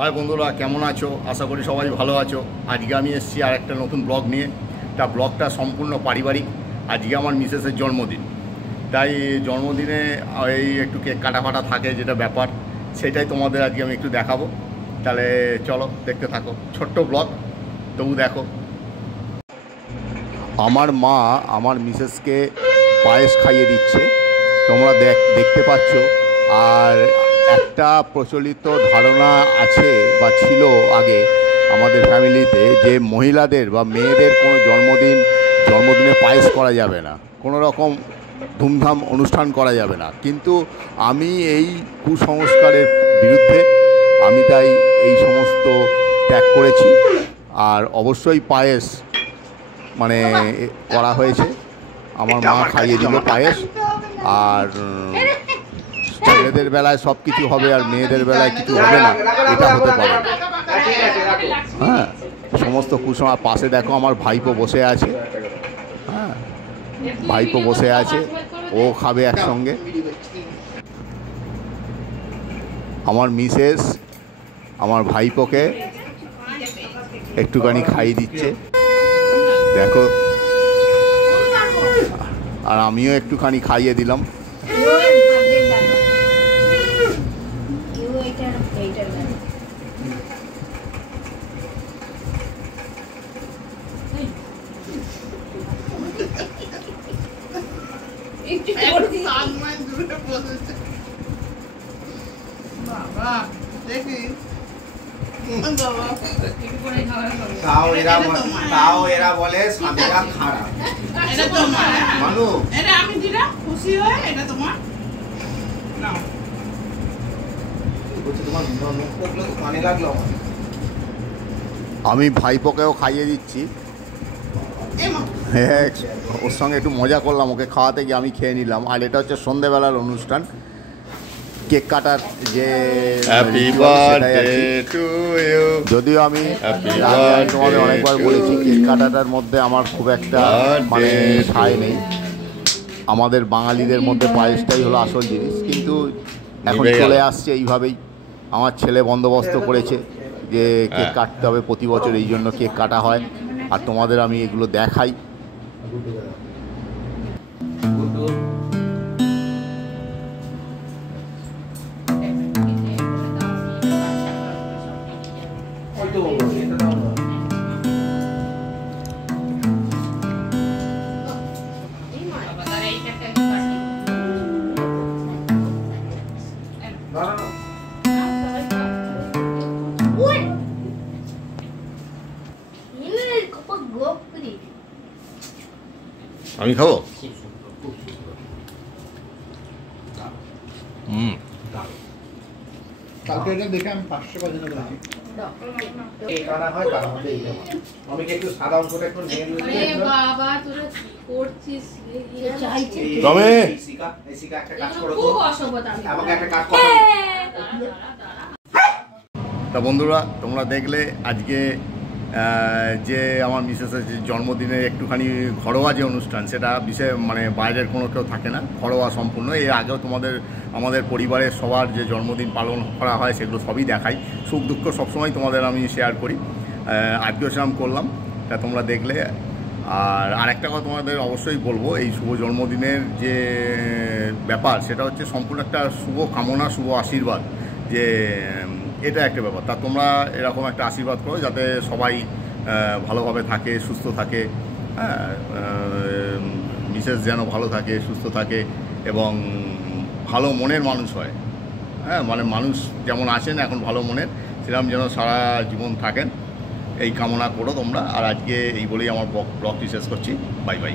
High বন্ধুরা, কেমন আছো? আশা করি সবাই ভালো আছো। আজকে আমি এসেছি আর একটা নতুন ব্লগ নিয়ে। তা ব্লগটা সম্পূর্ণ পারিবারিক। আজকে আমার মিসেসের জন্মদিন, তাই জন্মদিনে এই একটু কেক কাটা থাকে, যেটা ব্যাপার সেটাই তোমাদের আজকে আমি একটু দেখাবো। তাহলে চলো দেখতে থাকো, ছোট্ট ব্লগ তবু দেখো। আমার মা আমার মিসেসকে পায়েস খাইয়ে দিচ্ছে, তোমরা দেখতে পাচ্ছ। আর একটা প্রচলিত ধারণা আছে বা ছিল আগে আমাদের ফ্যামিলিতে, যে মহিলাদের বা মেয়েদের কোনো জন্মদিনে পায়েস করা যাবে না, কোনো রকম ধুমধাম অনুষ্ঠান করা যাবে না। কিন্তু আমি এই কুসংস্কারের বিরুদ্ধে, আমি তাই এই সমস্ত ত্যাগ করেছি। আর অবশ্যই পায়েস মানে করা হয়েছে, আমার মা খাইয়ে দিল পায়েস। আর ছেলেদের বেলায় সব কিছু হবে আর মেয়েদের বেলায় কিছু হবে না, এটা হতে পারে না। হ্যাঁ, সমস্ত কুসংস্কার। পাশে দেখো আমার ভাইপো বসে আছে। হ্যাঁ, ভাইপো বসে আছে, ও খাবে একসঙ্গে। আমার মিসেস আমার ভাইপোকে একটুখানি খাইয়ে দিচ্ছে, দেখো। আর আমিও একটুখানি খাইয়ে দিলাম। তাও এরা বলে স্বামীরা খারাপ। এটা তোমার মানু, এটা আমি দিলা খুশি হয়ে, এটা তোমার নাও। বলছি তোমার মুখ দেখলো তো কানে লাগলো। আমি ভাইপোকেও খাইয়ে দিচ্ছি। হ্যাঁ, ওর সঙ্গে একটু মজা করলাম, ওকে খাওয়াতে গিয়ে আমি খেয়ে নিলাম। আর এটা হচ্ছে সন্ধ্যেবেলার অনুষ্ঠান, কেক কাটার যে যদিও আমি তোমাদের অনেকবার বলেছি, কেক কাটাটার মধ্যে আমার খুব একটা মানে সায় নেই। আমাদের বাঙালিদের মধ্যে পায়েসটাই হলো আসল জিনিস। কিন্তু এখন চলে আসছে এইভাবেই। আমার ছেলে বন্দোবস্ত করেছে যে কেক কাটতে হবে প্রতি বছর, এই জন্য কেক কাটা হয়। আর তোমাদের আমি এগুলো দেখাই। আমি খাবো। কালকে এটা দেখে আমি 500 বাজানো করেছি। এই কাটা হয় তার মধ্যে এই দেব। আমি কি একটু সাদা অংশটা একটু নিয়ে নিই। আরে বাবা তোরা কি করছিস? চাইছে তবে এই সিকা একটা কাজ করো তো। খুব অসভ্যতা। আমাকে একটা কাজ করো। তা বন্ধুরা, তোমরা দেখলে আজকে যে আমার মিসেসের যে জন্মদিনের একটুখানি ঘরোয়া যে অনুষ্ঠান, সেটা বিশেষ মানে বাইরের কোনো কেউ থাকে না, ঘরোয়া সম্পূর্ণ। এর আগেও আমাদের পরিবারের সবার যে জন্মদিন পালন করা হয় সেগুলো সবই দেখাই। সুখ দুঃখ সবসময় তোমাদের আমি শেয়ার করি, আজকেও সেরকম করলাম। তা তোমরা দেখলে। আর আরেকটা কথা তোমাদের অবশ্যই বলবো, এই শুভ জন্মদিনের যে ব্যাপার, সেটা হচ্ছে সম্পূর্ণ একটা শুভ কামনা, শুভ আশীর্বাদ, যে এটা একটা ব্যাপার। তা তোমরা এরকম একটা আশীর্বাদ করো যাতে সবাই ভালোভাবে থাকে, সুস্থ থাকে। হ্যাঁ, মিসেস যেন ভালো থাকে, সুস্থ থাকে এবং ভালো মনের মানুষ হয়। হ্যাঁ, মানে মানুষ যেমন আছেন এখন ভালো মনের, সেরকম যেন সারা জীবন থাকেন, এই কামনা করো তোমরা। আর আজকে এই বলেই আমার ব্লগটি শেষ করছি। Bye bye.